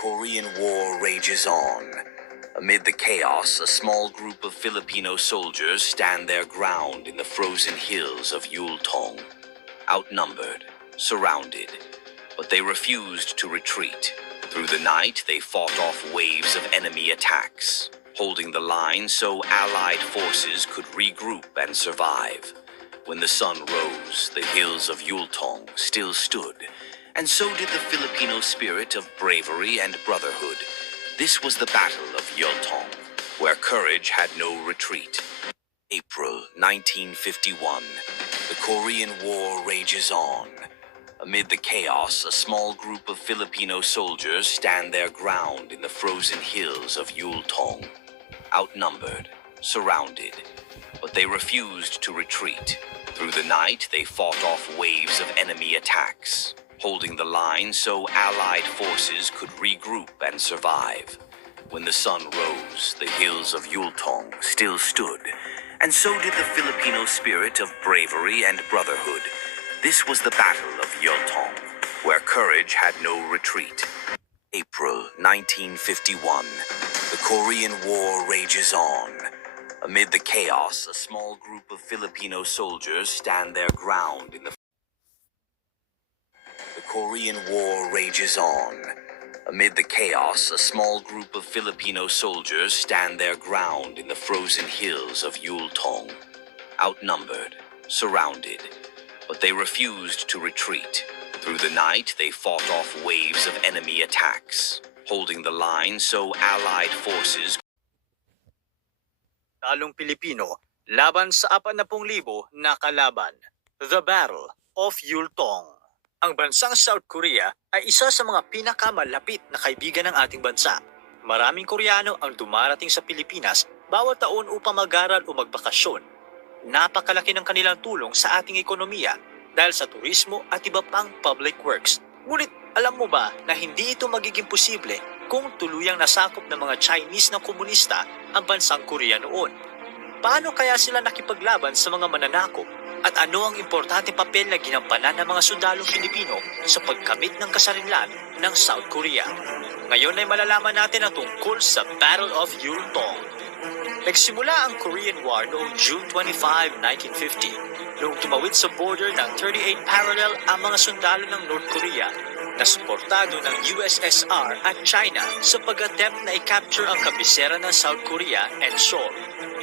Korean War rages on. Amid the chaos, a small group of Filipino soldiers stand their ground in the frozen hills of Yultong. Outnumbered, surrounded, but they refused to retreat. Through the night, they fought off waves of enemy attacks, holding the line so Allied forces could regroup and survive. When the sun rose, the hills of Yultong still stood, and so did the Filipino spirit of bravery and brotherhood. This was the Battle of Yultong, where courage had no retreat. April 1951. The Korean War rages on. Amid the chaos, a small group of Filipino soldiers stand their ground in the frozen hills of Yultong. Outnumbered, surrounded, but they refused to retreat. Through the night, they fought off waves of enemy attacks, holding the line so Allied forces could regroup and survive. When the sun rose, the hills of Yultong still stood, and so did the Filipino spirit of bravery and brotherhood. This was the Battle of Yultong, where courage had no retreat. April 1951. The Korean War rages on. Amid the chaos, a small group of Filipino soldiers stand their ground in the Korean War rages on. Amid the chaos, a small group of Filipino soldiers stand their ground in the frozen hills of Yultong. Outnumbered, surrounded, but they refused to retreat. Through the night, they fought off waves of enemy attacks, holding the line so Allied forces. Talong Pilipino laban sa 40,000 na kalaban. The Battle of Yultong. Ang bansang South Korea ay isa sa mga pinakamalapit na kaibigan ng ating bansa. Maraming Koreano ang dumarating sa Pilipinas bawat taon upang mag-aral o magbakasyon. Napakalaki ng kanilang tulong sa ating ekonomiya dahil sa turismo at iba pang public works. Ngunit alam mo ba na hindi ito magiging posible kung tuluyang nasakop ng mga Chinese na komunista ang bansang Korea noon? Paano kaya sila nakipaglaban sa mga mananakop? At ano ang importanteng papel na ginampanan ng mga sundalong Pilipino sa pagkamit ng kasarinlan ng South Korea? Ngayon ay malalaman natin ang tungkol sa Battle of Yultong. Nagsimula ang Korean War noong June 25, 1950, noong tumawid sa border ng 38 parallel ang mga sundalo ng North Korea na suportado ng USSR at China sa pag-attempt na i-capture ang kabisera ng South Korea and Seoul.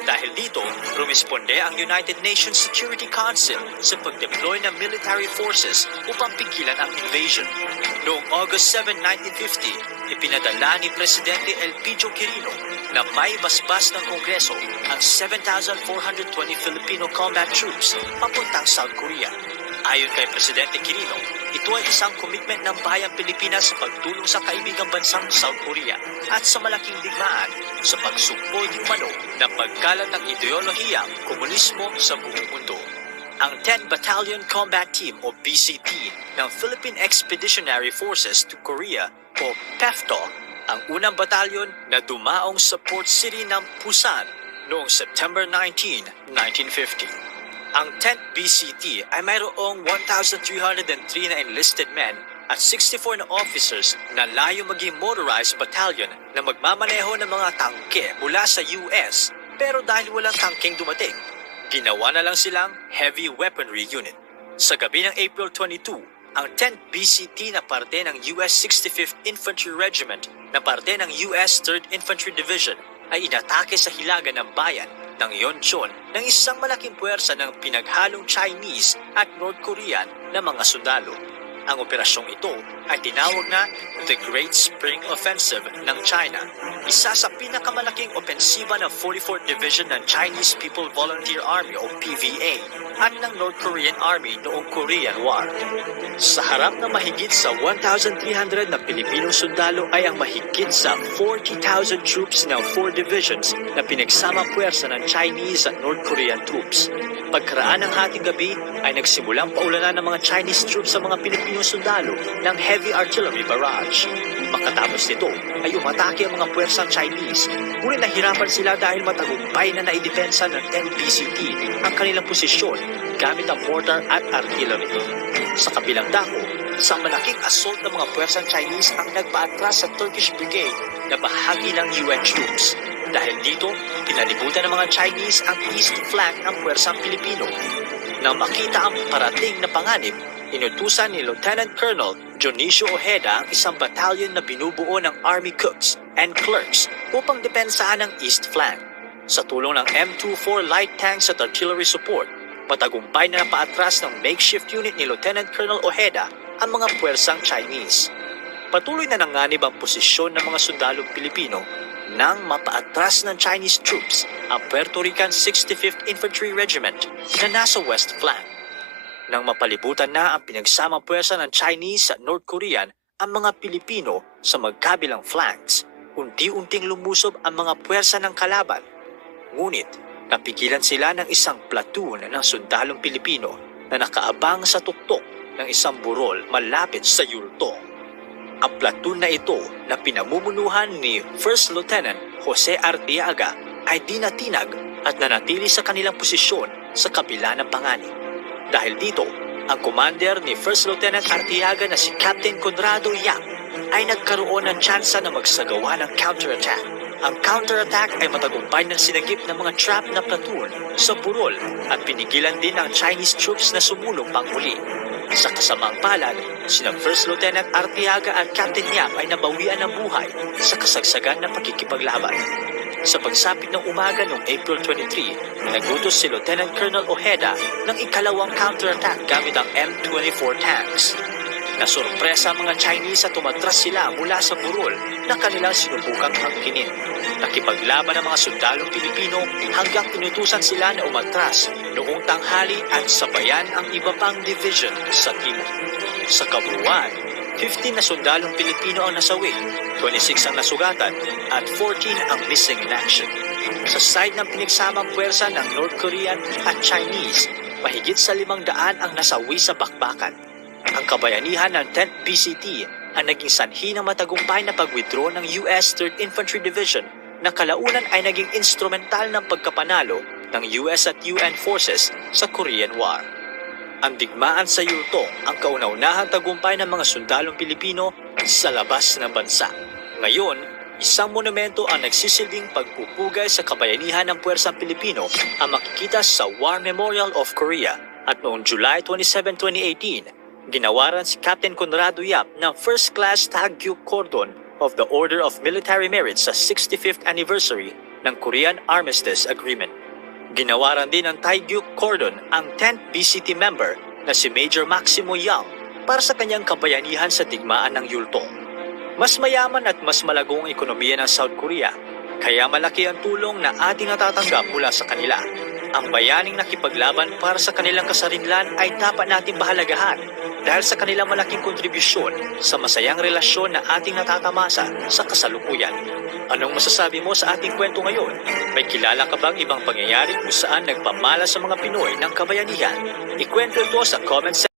Dahil dito, rumisponde ang United Nations Security Council sa pag-deploy ng military forces upang pigilan ang invasion. Noong August 7, 1950, ipinadala ni Presidente Elpidio Quirino na may basbas ng Kongreso ang 7,420 Filipino combat troops papuntang South Korea. Ayon kay Presidente Quirino, ito ay isang commitment ng bayang Pilipinas sa pagtulong sa kaibigang bansang South Korea at sa malaking digmaan sa pagsugpo di umano ng pagkalat ng ideolohiyang komunismo sa buong mundo. Ang 10th Battalion Combat Team o BCT ng Philippine Expeditionary Forces to Korea o PEFTO ang unang batalyon na dumaong sa port city ng Busan noong September 19, 1950. Ang 10th BCT ay mayroong 1,303 na enlisted men at 64 na officers na layo maging motorized battalion na magmamaneho ng mga tangke mula sa US. Pero dahil walang tangkeng dumating, ginawa na lang silang heavy weaponry unit. Sa gabi ng April 22, ang 10th BCT na parte ng US 65th Infantry Regiment na parte ng US 3rd Infantry Division ay inatake sa hilaga ng bayan ng Yeoncheon ng isang malaking puwersa ng pinaghalong Chinese at North Korean na mga sundalo. Ang operasyong ito ay tinawag na The Great Spring Offensive ng China, isa sa pinakamalaking opensiba ng 44th Division ng Chinese People Volunteer Army o PVA at ng North Korean Army noong Korean War. Sa harap ng mahigit sa 1,300 na Pilipinong sundalo ay ang mahigit sa 40,000 troops ng 4 divisions na pinagsama puwersa ng Chinese at North Korean troops. Pagkaraan ng hating gabi ay nagsimulang paulanan ng mga Chinese troops sa mga Pilipinong sundalo ng heavy artillery barrage. Makatapos nito ay umatake ang mga puwersang Chinese, ngunit nahirapan sila dahil matagumpay na naidepensa ng 10 BCT ang kanilang posisyon gamit ang mortar at artillery. Sa kabilang dako, Sa malaking assault ng mga puwersang Chinese ang nagpaatras sa Turkish Brigade na bahagi ng UN troops. Dahil dito, pinalibutan ng mga Chinese ang east flank ng puwersang Pilipino. Nang makita ang parating na panganib, inutusan ni Lieutenant Colonel Dionisio Ojeda ang isang batalyon na binubuo ng Army Cooks and Clerks upang depensahan ang east flank. Sa tulong ng M24 light tanks at artillery support, matagumpay na napaatras ng makeshift unit ni Lieutenant Colonel Ojeda ang mga puwersang Chinese. Patuloy na nanganib ang posisyon ng mga sundalong Pilipino nang mapaatras ng Chinese troops ang Puerto Rican 65th Infantry Regiment na nasa west flank. Nang mapalibutan na ang pinagsamang puwersa ng Chinese at North Korean ang mga Pilipino sa magkabilang flanks, unti-unting lumusob ang mga puwersa ng kalaban. Ngunit, napigilan sila ng isang platoon ng sundalong Pilipino na nakaabang sa tuktok ng isang burol malapit sa Yultong. Ang platoon na ito na pinamumunuhan ni First Lieutenant Jose Arteaga ay dinatinag at nanatili sa kanilang posisyon sa kabila ng panganib. Dahil dito, ang commander ni First Lieutenant Arteaga na si Captain Conrado Yap ay nagkaroon ng tsansa na magsagawa ng counterattack. Ang counterattack ay matagumpay ng sinagip ng mga trap na platoon sa burol at pinigilan din ang Chinese troops na sumulong panghuli. Sa kasamang palad, sina First Lieutenant Arteaga at Captain Yap ay nabawian ng buhay sa kasagsagan ng pagkikipaglaban. Sa pagsapit ng umaga noong April 23, nagutos si Lieutenant Colonel Ojeda ng ikalawang counterattack gamit ang M24 tanks. Nasurpresa ang mga Chinese at tumatras sila mula sa burol na kanilang sinubukang angkinin. Nakipaglaban ang mga sundalong Pilipino hanggang pinutusan sila na umatras noong tanghali at sabayan ang iba pang division sa timog. Sa kabuuan, 15 na sundalong Pilipino ang nasawi, 26 ang nasugatan, at 14 ang missing in action. Sa side ng pinagsamang puwersa ng North Korean at Chinese, mahigit sa 500 ang nasawi sa bakbakan. Ang kabayanihan ng 10th BCT ang naging sanhi ng matagumpay na pag-withdraw ng US 3rd Infantry Division na kalaunan ay naging instrumental ng pagkapanalo ng US at UN forces sa Korean War. Ang digmaan sa Yultong ang kauna-unahang tagumpay ng mga sundalong Pilipino sa labas ng bansa. Ngayon, isang monumento ang nagsisilbing pagpupugay sa kabayanihan ng puwersang Pilipino ang makikita sa War Memorial of Korea at noong July 27, 2018, ginawaran si Captain Conrado Yap ng First Class Tagyuk Cordon of the Order of Military Merit sa 65th anniversary ng Korean Armistice Agreement. Ginawaran din ng Taegyuk Cordon ang 10th BCT member na si Major Maximo Yang para sa kanyang kabayanihan sa digmaan ng Yultong. Mas mayaman at mas malagong ekonomiya ng South Korea, kaya malaki ang tulong na ating natatanggap mula sa kanila. Ang bayaning nakipaglaban para sa kanilang kasarinlan ay dapat nating bahalagahan dahil sa kanilang malaking kontribusyon sa masayang relasyon na ating natatamasa sa kasalukuyan. Anong masasabi mo sa ating kwento ngayon? May kilala ka bang ibang pangyayari kung saan nagpamala sa mga Pinoy ng kabayanihan? Ikwento ito sa comment section.